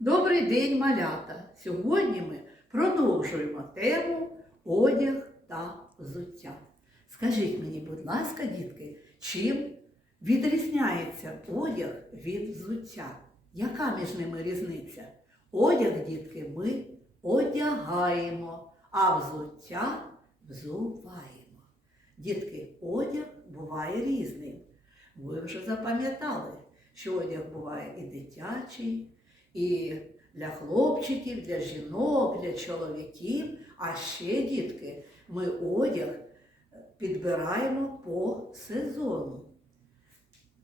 Добрий день, малята! Сьогодні ми продовжуємо тему одяг та взуття. Скажіть мені, будь ласка, дітки, чим відрізняється одяг від взуття? Яка між ними різниця? Одяг, дітки, ми одягаємо, а взуття взуваємо. Дітки, одяг буває різним. Ви вже запам'ятали, що одяг буває і дитячий, і для хлопчиків, для жінок, для чоловіків. А ще, дітки, ми одяг підбираємо по сезону.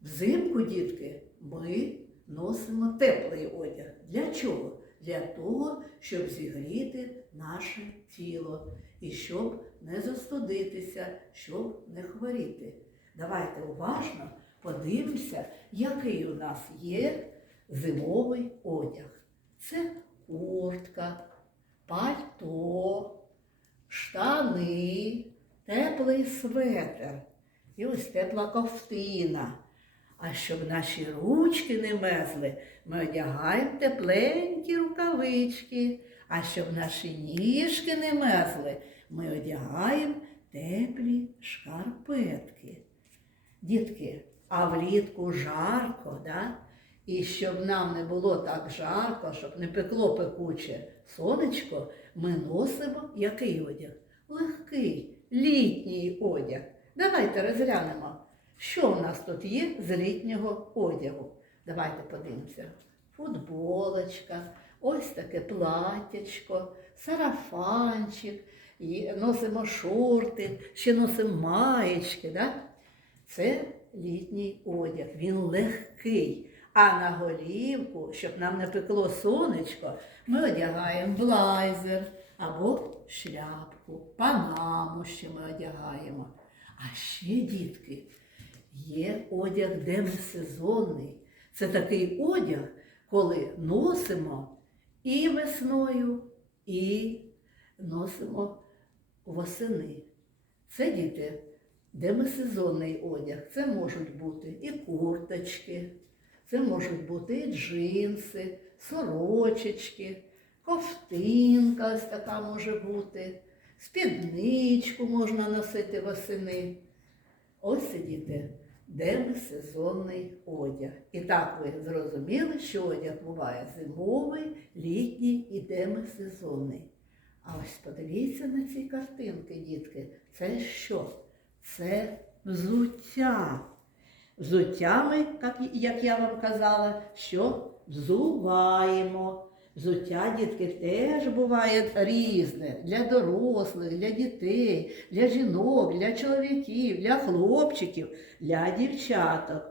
Взимку, дітки, ми носимо теплий одяг. Для чого? Для того, щоб зігріти наше тіло і щоб не застудитися, щоб не хворіти. Давайте уважно подивимося, який у нас є зимовий одяг. Це куртка, пальто, штани, теплий светр і ось тепла ковтина. А щоб наші ручки не мерзли, ми одягаємо тепленькі рукавички. А щоб наші ніжки не мерзли, ми одягаємо теплі шкарпетки. Дітки, а влітку жарко, да? І щоб нам не було так жарко, щоб не пекло пекуче сонечко, ми носимо який одяг? Легкий літній одяг. Давайте розглянемо, що в нас тут є з літнього одягу. Давайте подивимося. Футболочка, ось таке платячко, сарафанчик, носимо шорти, ще носимо маєчки. Да? Це літній одяг, він легкий. А на голівку, щоб нам не пекло сонечко, ми одягаємо блайзер або шляпку, панаму ще ми одягаємо. А ще, дітки, є одяг демисезонний. Це такий одяг, коли носимо і весною, і носимо восени. Це діти демисезонний одяг. Це можуть бути і курточки, це можуть бути і джинси, сорочечки, ковтинка ось така може бути, спідничку можна носити восени. Ось це, діти, демисезонний одяг. І так ви зрозуміли, що одяг буває зимовий, літній і демисезонний. А ось подивіться на ці картинки, дітки. Це що? Це взуття. Взуття ми, як, як я вам казала, що взуваємо. Взуття, дітки, теж буває різне для дорослих, для дітей, для жінок, для чоловіків, для хлопчиків, для дівчаток.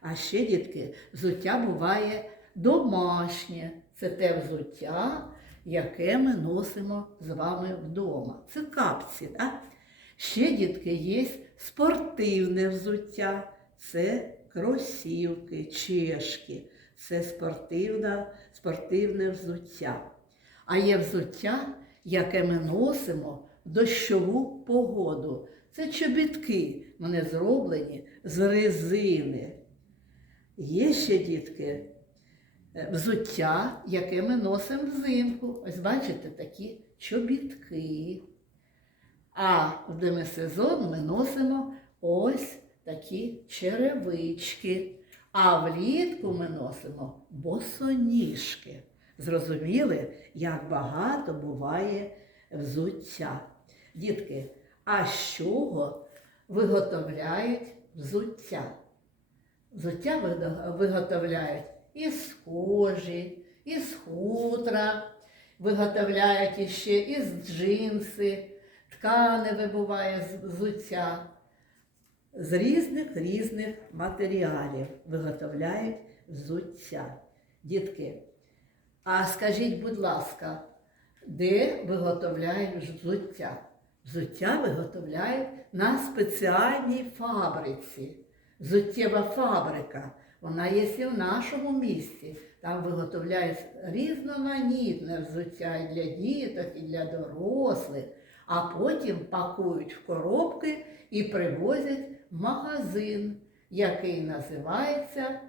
А ще, дітки, взуття буває домашнє. Це те взуття, яке ми носимо з вами вдома. Це капці. Так? Ще, дітки, є спортивне взуття, це кросівки, чешки, це спортивне, спортивне взуття. А є взуття, яке ми носимо в дощову погоду. Це чобітки, вони зроблені з резини. Є ще, дітки, взуття, яке ми носимо взимку. Ось бачите, такі чобітки. А в демисезон ми носимо ось такі черевички. А влітку ми носимо босоніжки. Зрозуміли, як багато буває взуття. Дітки, а з чого виготовляють взуття? Взуття виготовляють із кожі, із хутра, виготовляють іще із джинси, тканеве буває з- взуття. З різних різних матеріалів виготовляють взуття. Дітки, а скажіть, будь ласка, де виготовляють взуття? Взуття виготовляють на спеціальній фабриці. Взуттєва фабрика. Вона є і в нашому місті. Там виготовляють різноманітне взуття і для діток, і для дорослих, а потім пакують в коробки і привозять в магазин, який називається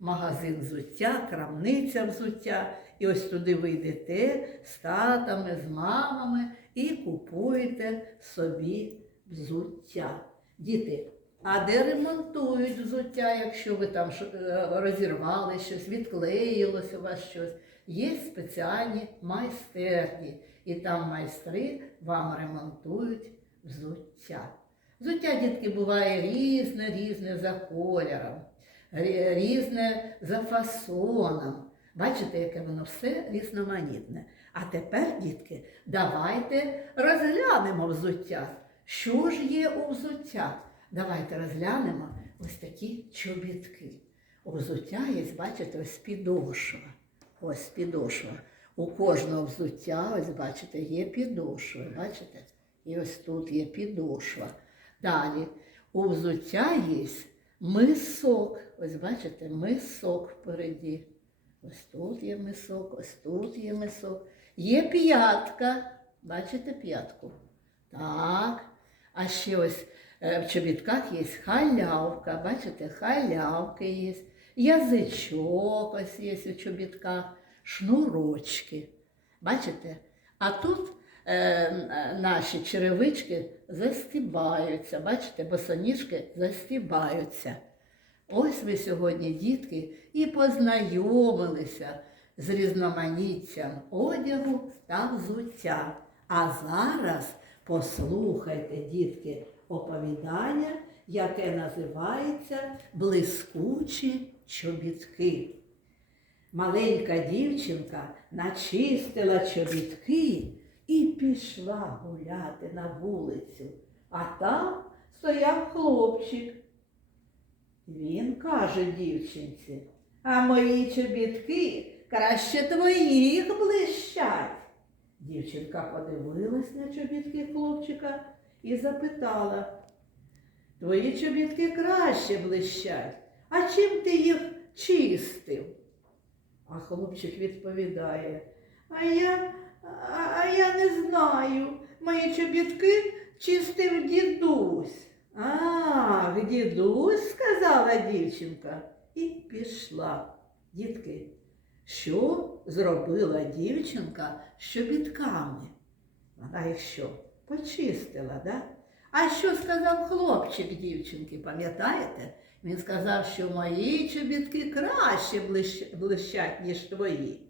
магазин взуття, крамниця взуття. І ось туди ви йдете з татами, з мамами і купуєте собі взуття. Діти, а де ремонтують взуття, якщо ви там е, розірвали щось, відклеїлось у вас щось? Є спеціальні майстерні, і там майстри вам ремонтують взуття. Взуття, дітки, буває різне, різне за кольором, різне за фасоном. Бачите, яке воно все різноманітне. А тепер, дітки, давайте розглянемо взуття. Що ж є у взуття? Давайте розглянемо ось такі чобітки. У взуття є, бачите, ось підошва. Ось підошва. У кожного взуття, ось бачите, є підошва. Бачите? І ось тут є підошва. Далі у взуття є мисок. Ось бачите, мисок впереді. Ось тут є мисок, ось тут є мисок. Є п'ятка. Бачите п'ятку? Так. А ще ось е, в чобітках є халявка. Бачите, халявки є. Язичок ось є у чобітках, шнурочки. Бачите? А тут е, наші черевички застібаються. Бачите, босоніжки застібаються. Ось ви сьогодні, дітки, і познайомилися з різноманіттям одягу та взуття. А зараз послухайте, дітки, оповідання, яке називається Блискучі чобітки. Маленька дівчинка начистила чобітки і пішла гуляти на вулицю. А там стояв хлопчик. Він каже дівчинці, а мої чобітки краще твоїх блищать. Дівчинка подивилась на чобітки хлопчика і запитала, твої чобітки краще блищать, а чим ти їх чистив? А хлопчик відповідає, а я, а, а я не знаю, мої чобітки чистив дідусь. А, дідусь, сказала дівчинка, і пішла. Дітки, що зробила дівчинка з чобітками? Вона їх що? Почистила, да? А що сказав хлопчик дівчинки, пам'ятаєте? Він сказав, що мої чобітки краще блищать, ніж твої.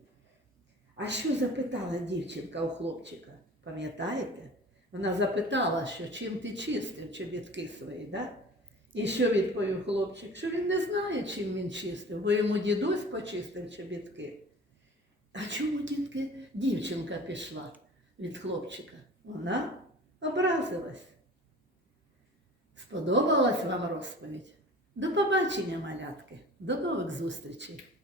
А що запитала дівчинка у хлопчика? Пам'ятаєте? Вона запитала, що чим ти чистив чобітки свої, да? І що відповів хлопчик? Що він не знає, чим він чистив, бо йому дідусь почистив чобітки. А чому дітки дівчинка пішла від хлопчика? Вона образилась. Сподобалась вам розповідь? До побачення, малятки, до нових зустрічей!